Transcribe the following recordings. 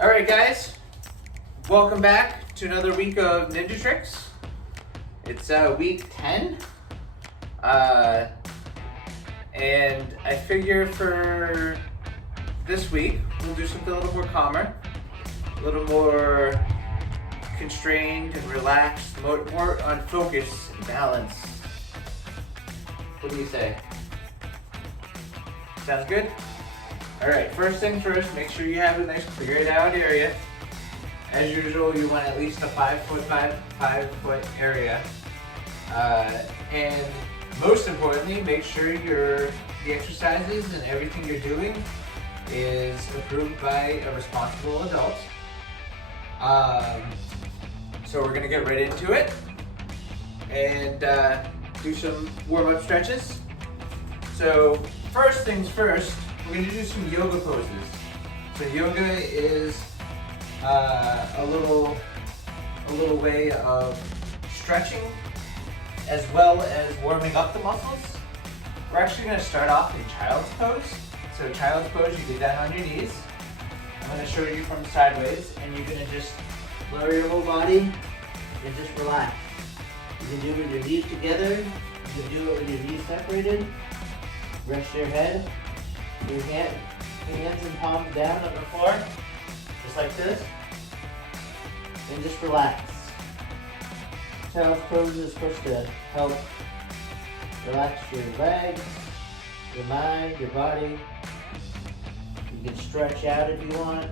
Alright guys, welcome back to another week of Ninja Trix. It's week 10. And I figure for this week, we'll do something a little more calmer, a little more constrained and relaxed, more on focus and balance. What do you say? Sounds good? Alright, first things first, make sure you have a nice cleared out area. As usual, you want at least a 5 foot area. And most importantly, make sure the exercises and everything you're doing is approved by a responsible adult. So we're gonna get right into it and do some warm-up stretches. So first things first, we're going to do some yoga poses. So yoga is a little way of stretching as well as warming up the muscles. We're actually going to start off in child's pose. So child's pose, you get down on your knees. I'm going to show you from sideways, and you're going to just lower your whole body and just relax. You can do it with your knees together. You can do it with your knees separated. Rest your head. Your hands and palms down on the floor, just like this, and just relax. Child's pose is supposed to help relax your legs, your mind, your body. You can stretch out if you want.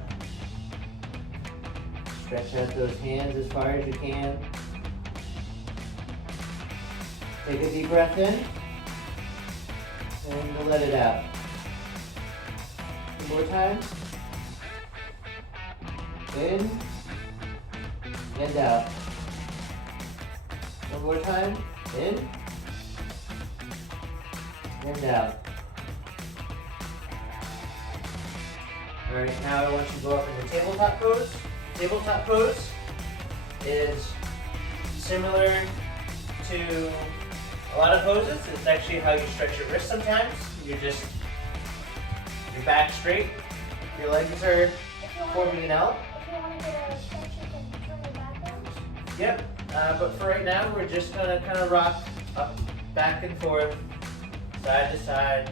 Stretch out those hands as far as you can. Take a deep breath in, and let it out. One more time. In and out. One more time. In and out. Alright, now I want you to go up into tabletop pose. Tabletop pose is similar to a lot of poses. It's actually how you stretch your wrist sometimes. Your back straight, your legs are forming an L. If you want to get a stretch, you can turn your back down. Yep, but for right now, we're just going to kind of rock up, back and forth, side to side.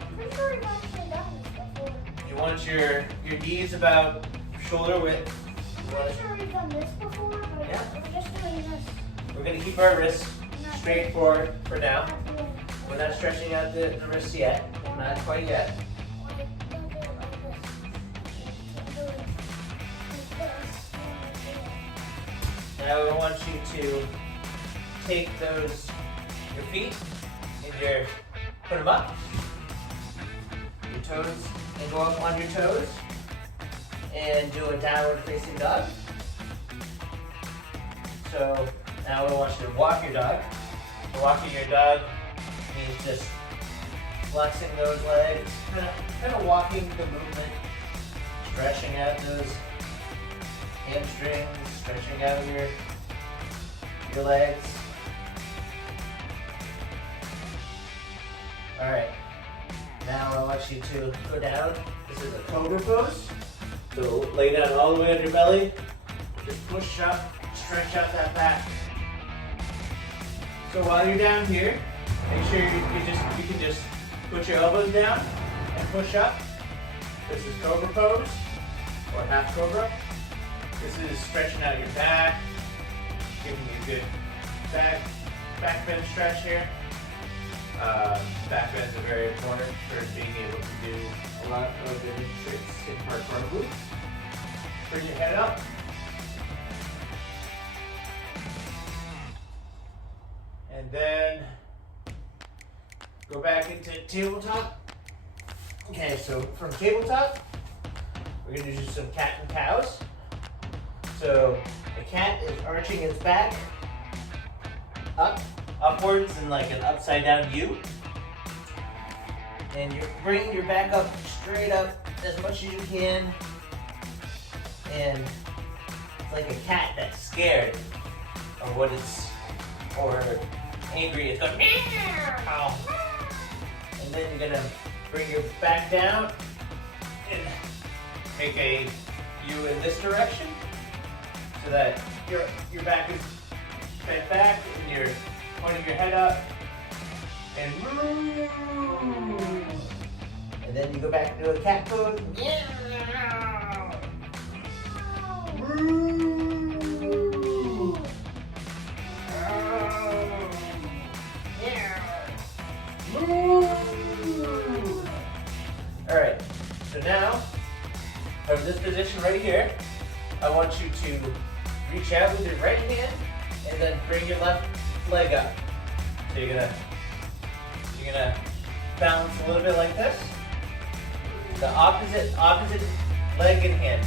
I'm pretty sure we've actually done this before. You want your knees about shoulder width. I'm pretty sure we've done this before, but Yeah. we're just doing this. We're going to keep our wrists straight forward for now. Not doing We're not stretching out the wrists yet, not quite yet. Don't do it like this. Don't do it like this. Now I want you to take your feet and put them up, your toes, and go up on your toes, and do a downward facing dog. So now I want you to walk your dog. So walking your dog means just flexing those legs, kind of walking the movement, stretching out those hamstrings, stretching out your legs. All right, now I want you to go down. This is a cobra pose. So lay down all the way on your belly, just push up, stretch out that back. So while you're down here, make sure you can just put your elbows down and push up. This is cobra pose, or half cobra. This is stretching out your back, giving you a good back bend stretch here. Back bends are very important for being able to do a lot of the Ninja Trix in hardcore moves. Bring your head up. And then go back into tabletop. Okay, so from tabletop, we're going to do some cat and cows. So the cat is arching its back upwards in like an upside down U. And you're bringing your back up straight up as much as you can. And it's like a cat that's scared or angry. It's going meow. And then you're gonna bring your back down and make a you in this direction so that your back is bent back and you're pointing your head up. And move. And then you go back into a cat pose. Move. Move. All right, so now from this position right here, I want you to reach out with your right hand and then bring your left leg up. So you're gonna balance a little bit like this. The opposite leg and hand.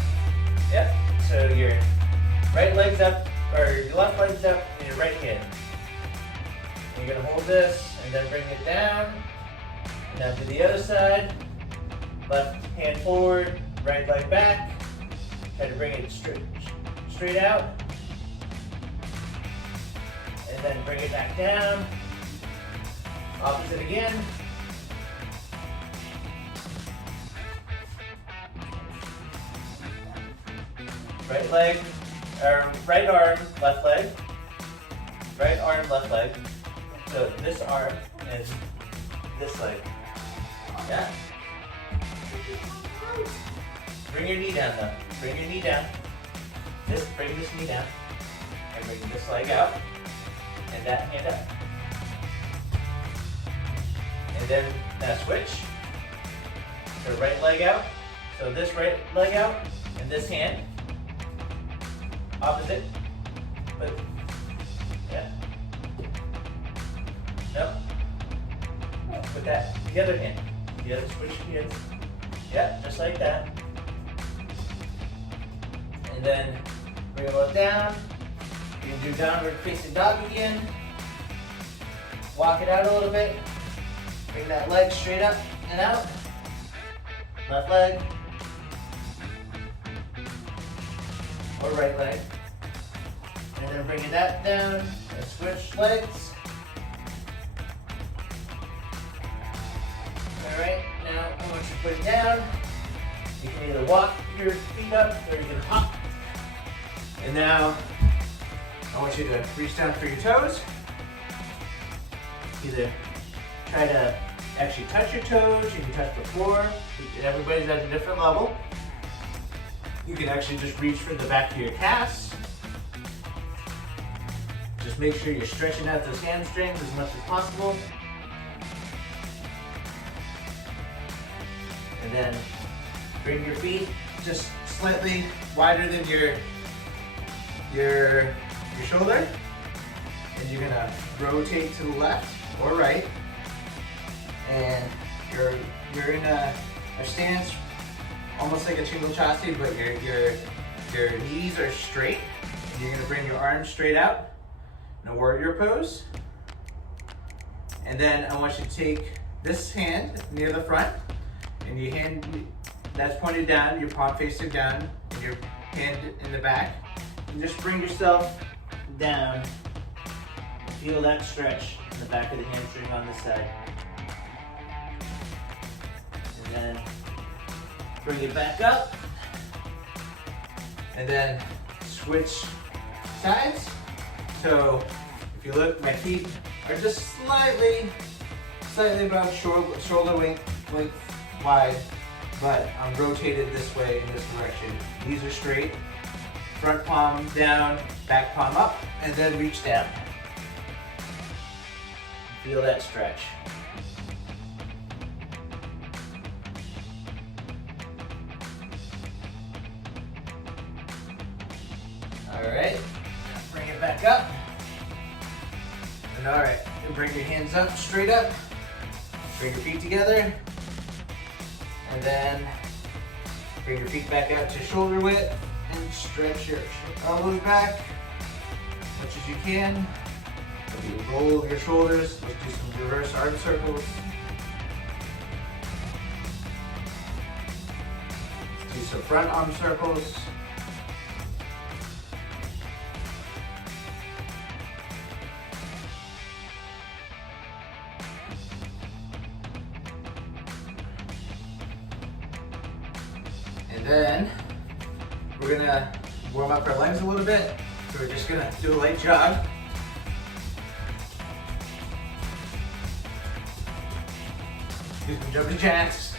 Yep. So your right leg's up, or your left leg's up, and your right hand. And you're gonna hold this and then bring it down. And now to the other side. Left hand forward, right leg back. Try to bring it straight out. And then bring it back down. Opposite again. Right leg, or right arm, left leg. Right arm, left leg. So this arm and this leg. Yeah. Bring your knee down though. Bring your knee down. Bring this knee down. And bring this leg out. And that hand up. And then now switch. So right leg out. So this right leg out and this hand. Opposite. But yeah. No. With that. The other hand. The other switch hands. Yeah, just like that. And then bring it all down. You can do downward facing dog again. Walk it out a little bit. Bring that leg straight up and out. Left leg. Or right leg. And then bring that down and switch legs. Alright, now I want you to put it down. You can either walk your feet up or you can hop. And now I want you to reach down for your toes. Either try to actually touch your toes, you can touch the floor. Everybody's at a different level. You can actually just reach for the back of your calves. Just make sure you're stretching out those hamstrings as much as possible. And then bring your feet just slightly wider than your shoulder. And you're gonna rotate to the left or right. And you're in a stance almost like a chingachgook, but your knees are straight. And you're gonna bring your arms straight out in a warrior pose. And then I want you to take this hand near the front and your hand that's pointed down, your palm facing down, and your hand in the back. And just bring yourself down. Feel that stretch in the back of the hamstring on this side. And then bring it back up. And then switch sides. So if you look, my feet are just slightly about shoulder length wide, but I'm rotated this way in this direction. Knees are straight, front palm down, back palm up, and then reach down. Feel that stretch. All right, bring it back up. And all right, and bring your hands up, straight up. Bring your feet together. And then bring your feet back out to shoulder width and stretch your elbows back as much as you can. Maybe roll your shoulders. Let's do some reverse arm circles. Let's do some front arm circles. And then we're gonna warm up our legs a little bit. So we're just gonna do a light jog. Do some jumping jacks.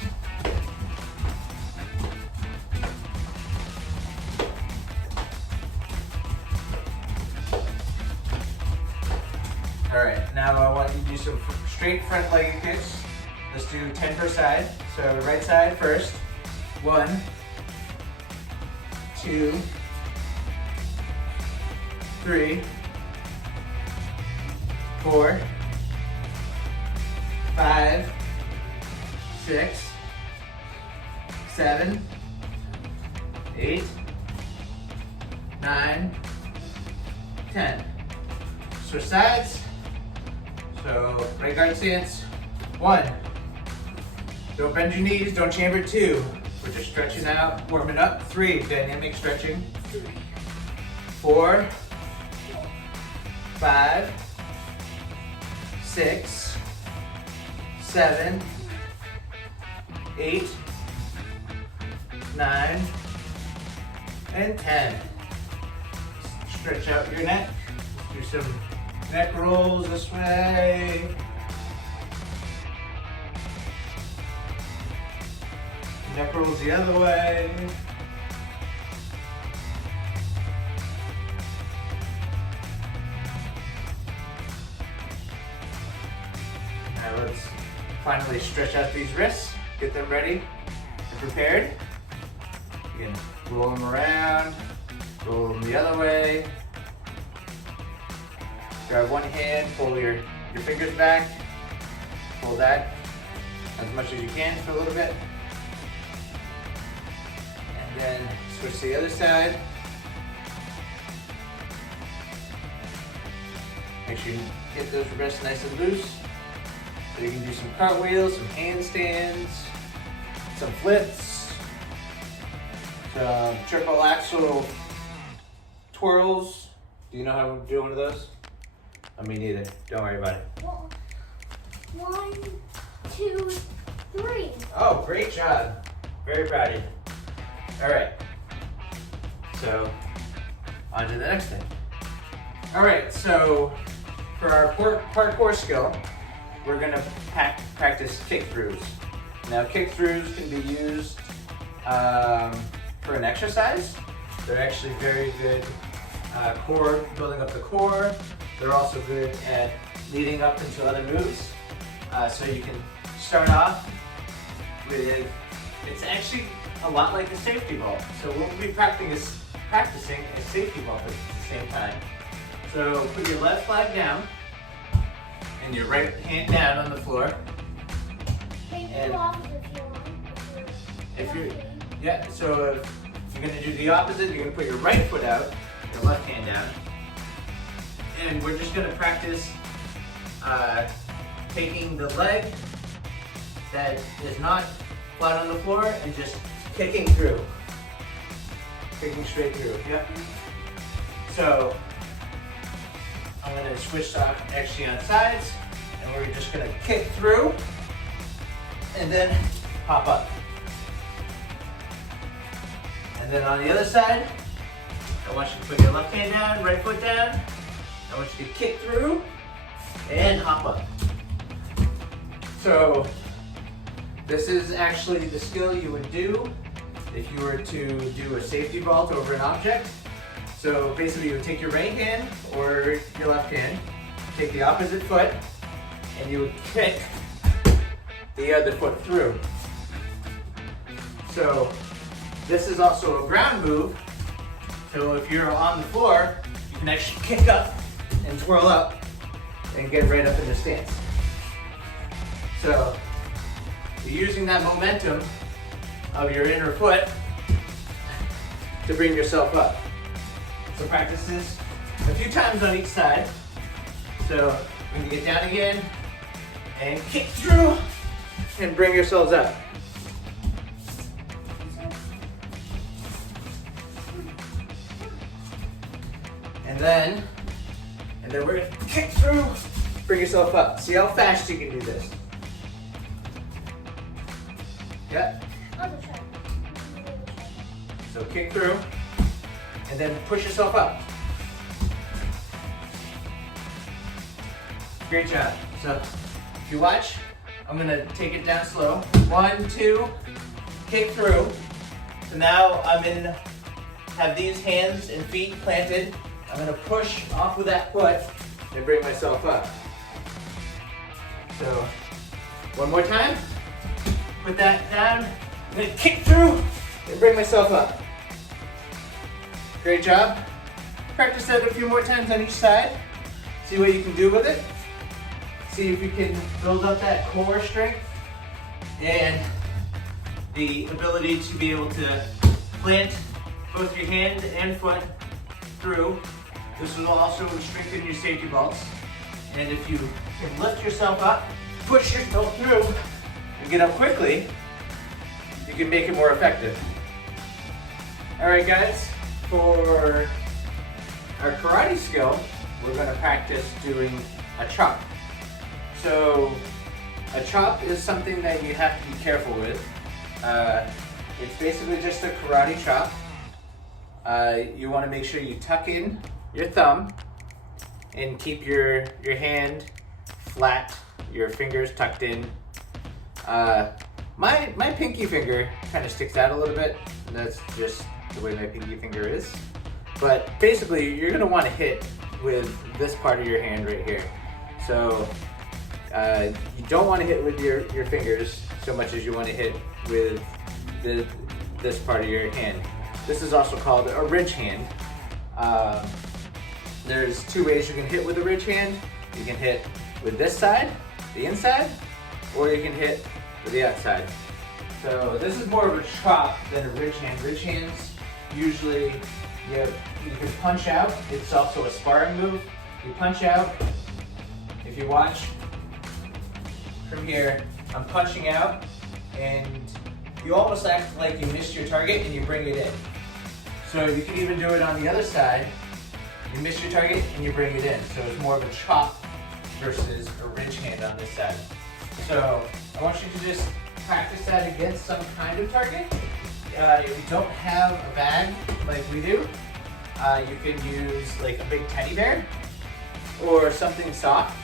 All right, now I want you to do some straight front leg kicks. Let's do 10 per side. So right side first. 1, 2, 3, 4, 5, 6, 7, 8, 9, 10. Switch sides. So right guard stance. 1. Don't bend your knees, don't chamber. 2. We're just stretching out, warming up. 3. Dynamic stretching. 4, 5, 6, 7, 8, 9, and 10. Stretch out your neck. Do some neck rolls this way. Neck rolls the other way. Now let's finally stretch out these wrists, get them ready and prepared. You can roll them around, roll them the other way. Grab one hand, pull your fingers back, pull that as much as you can for a little bit. And then switch to the other side. Make sure you get those wrists nice and loose. So you can do some cartwheels, some handstands, some flips, some triple axel twirls. Do you know how to do one of those? Me neither. Don't worry about it. 1, 2, 3. Oh, great job. Very proud of you. All right. So, on to the next thing. All right, so for our parkour skill, we're gonna practice kick-throughs. Now, kick-throughs can be used for an exercise. They're actually very good core, building up the core. They're also good at leading up into other moves. So you can start off with, it's actually a lot like a safety ball. So we'll be practicing a safety ball at the same time. So put your left leg down and your right hand down on the floor. And if you're, yeah, so if you're gonna do the opposite, you're gonna put your right foot out, your left hand down. And we're just gonna practice taking the leg that is not flat on the floor and just kicking through. Kicking straight through, yep. So, I'm gonna switch actually on sides, and we're just gonna kick through, and then hop up. And then on the other side, I want you to put your left hand down, right foot down. I want you to kick through and hop up. So this is actually the skill you would do if you were to do a safety vault over an object. So basically you would take your right hand or your left hand, take the opposite foot, and you would kick the other foot through. So this is also a ground move. So if you're on the floor, you can actually kick up and twirl up and get right up in the stance. So you're using that momentum of your inner foot to bring yourself up. So practice this a few times on each side. So when you get down again and kick through and bring yourselves up. And then we're gonna kick through, bring yourself up. See how fast you can do this. Yep. So kick through, and then push yourself up. Great job. So if you watch, I'm gonna take it down slow. 1, 2, kick through. So now have these hands and feet planted. I'm gonna push off with that foot and bring myself up. So one more time. Put that down, and then kick through and bring myself up. Great job. Practice that a few more times on each side. See what you can do with it. See if you can build up that core strength and the ability to be able to plant both your hand and foot through. This will also strengthen your safety belts. And if you can lift yourself up, push yourself through, and get up quickly, you can make it more effective. All right, guys, for our karate skill, we're gonna practice doing a chop. So a chop is something that you have to be careful with. It's basically just a karate chop. You want to make sure you tuck in your thumb and keep your hand flat, your fingers tucked in. My pinky finger kind of sticks out a little bit. That's just the way my pinky finger is. But basically, you're going to want to hit with this part of your hand right here. So you don't want to hit with your fingers so much as you want to hit with this part of your hand. This is also called a ridge hand. There's two ways you can hit with a ridge hand. You can hit with this side, the inside, or you can hit with the outside. So this is more of a chop than a ridge hand. Ridge hands, usually you can punch out. It's also a sparring move. You punch out. If you watch from here, I'm punching out, and you almost act like you missed your target and you bring it in. So you can even do it on the other side. You miss your target and you bring it in. So it's more of a chop versus a ridge hand on this side. So I want you to just practice that against some kind of target. If you don't have a bag like we do, you can use like a big teddy bear or something soft.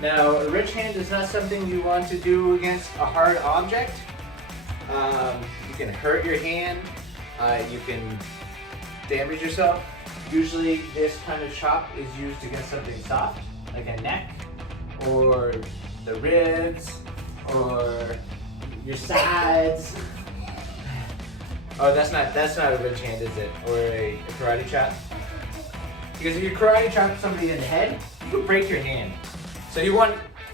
Now, a ridge hand is not something you want to do against a hard object. You can hurt your hand, you can damage yourself. Usually this kind of chop is used against something soft, like a neck, or the ribs, or your sides. Oh, that's not a ridge hand, is it? Or a karate chop? Because if you karate chop somebody in the head, you could break your hand. So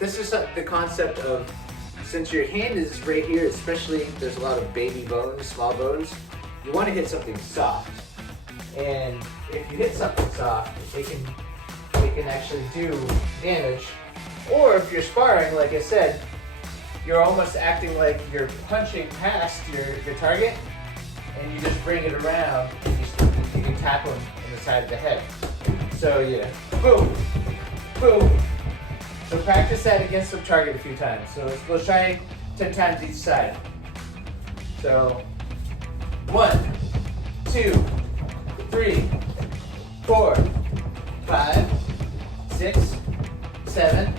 this is the concept of, since your hand is right here, especially there's a lot of baby bones, small bones, you want to hit something soft. And if you hit something soft, it can actually do damage. Or if you're sparring, like I said, you're almost acting like you're punching past your target, and you just bring it around and you can tap them in the side of the head. So yeah, boom, boom. So practice that against some target a few times. So let's try 10 times each side. So 1, 2, 3, 4, 5, 6, 7,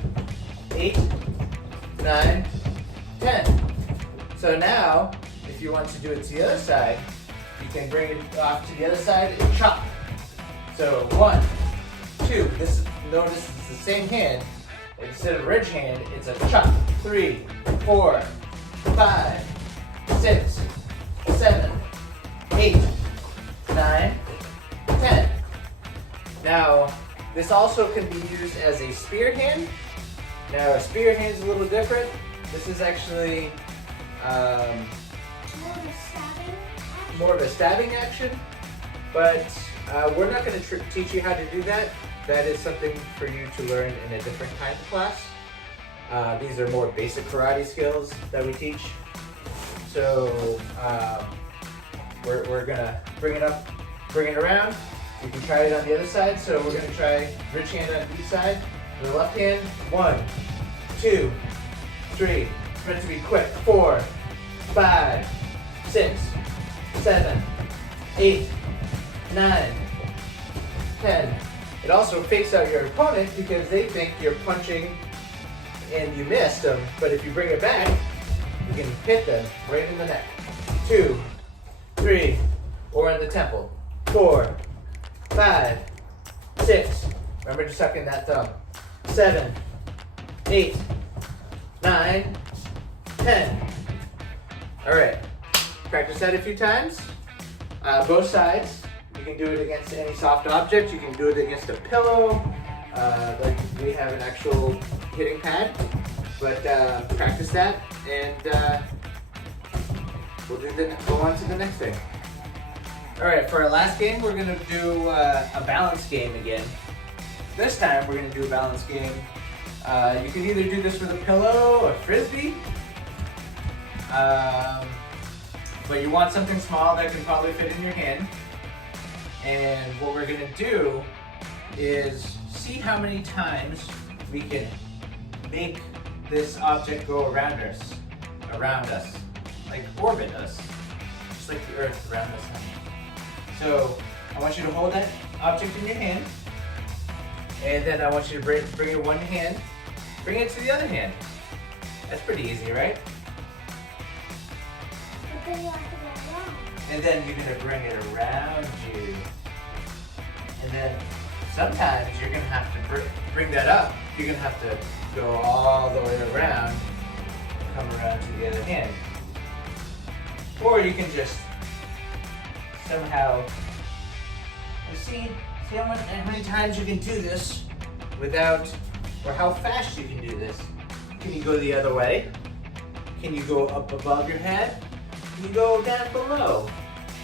8, 9, 10. So now, if you want to do it to the other side, you can bring it off to the other side and chop. So 1, 2, notice it's the same hand. Instead of ridge hand, it's a chop. 3, 4, 5, 6, 7, 8, 9, 10. Now, this also can be used as a spear hand. Now, a spear hand is a little different. This is actually more of a stabbing action, but we're not going to teach you how to do that. That is something for you to learn in a different kind of class. These are more basic karate skills that we teach. So we're gonna bring it around. You can try it on the other side. So we're gonna try ridge hand on each side. The left hand, 1, 2, 3. It's meant to be quick. 4, 5, 6, 7, 8, 9, 10. It also fakes out your opponent because they think you're punching and you missed them, but if you bring it back, you can hit them right in the neck. 2, 3, or in the temple. 4, 5, 6. Remember to suck in that thumb. 7, 8, 9, 10. All right, practice that a few times. Both sides. You can do it against any soft object. You can do it against a pillow. Like we have an actual hitting pad. But practice that, and we'll go on to the next thing. All right, for our last game, we're gonna do a balance game again. This time, we're gonna do a balance game. You can either do this with a pillow, a frisbee, but you want something small that can probably fit in your hand. And what we're gonna do is see how many times we can make this object go around us, like orbit us, just like the Earth around the sun. So I want you to hold that object in your hand, and then I want you to bring it one hand, bring it to the other hand. That's pretty easy, right? But then you have to go around. And then you're gonna bring it around you. And then sometimes you're gonna have to bring that up. You're gonna have to go all the way around, come around to the other hand. Or you can just somehow, see how many times you can do this without, or how fast you can do this. Can you go the other way? Can you go up above your head? Can you go down below?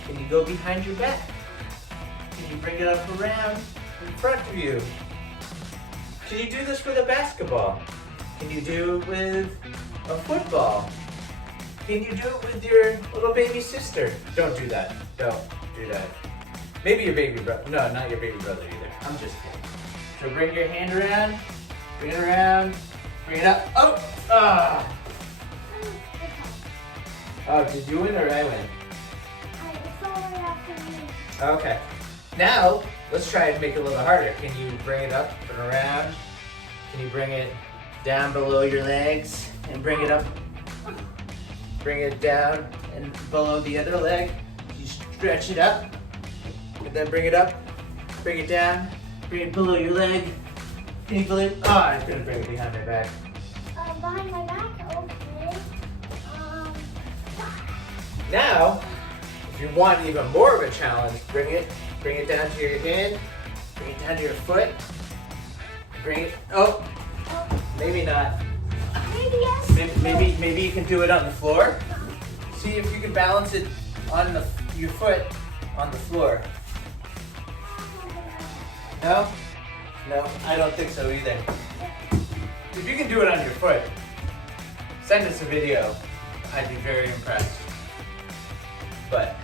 Can you go behind your back? Can you bring it up around in front of you? Can you do this with a basketball? Can you do it with a football? Can you do it with your little baby sister? Don't do that. Don't do that. Maybe your baby brother. No, not your baby brother either. I'm just kidding. So bring your hand around, bring it around, bring it up. Oh! Ah! Oh, did you win or I win? It's all the way up to me. Okay. Now, let's try and make it a little harder. Can you bring it up and around? Can you bring it down below your legs and bring it up? Bring it down and below the other leg. You stretch it up and then bring it up, bring it down, bring it below your leg. Can you believe? Oh, I couldn't bring it behind my back. Behind my back, okay. Now, if you want even more of a challenge, bring it down to your hand, bring it down to your foot, bring it, oh, maybe not. Maybe yes. Maybe you can do it on the floor. See if you can balance it on your foot on the floor. No? No, I don't think so either. If you can do it on your foot, send us a video. I'd be very impressed. But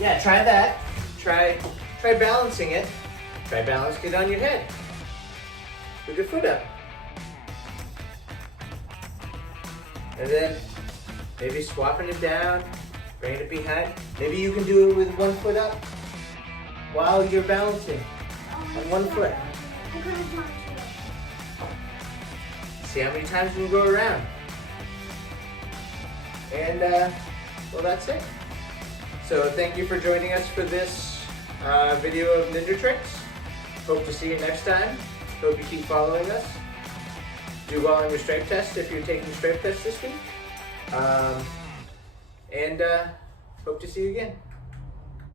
yeah, try that. Try balancing it. Try balancing it on your head. Put your foot up. And then maybe swapping it down, bringing it behind. Maybe you can do it with one foot up while you're balancing on one foot. I couldn't touch it. See how many times you can go around. And well, that's it. So thank you for joining us for this video of Ninja Trix. Hope to see you next time. Hope you keep following us. Do well on your strength test if you're taking strength tests this week. And hope to see you again.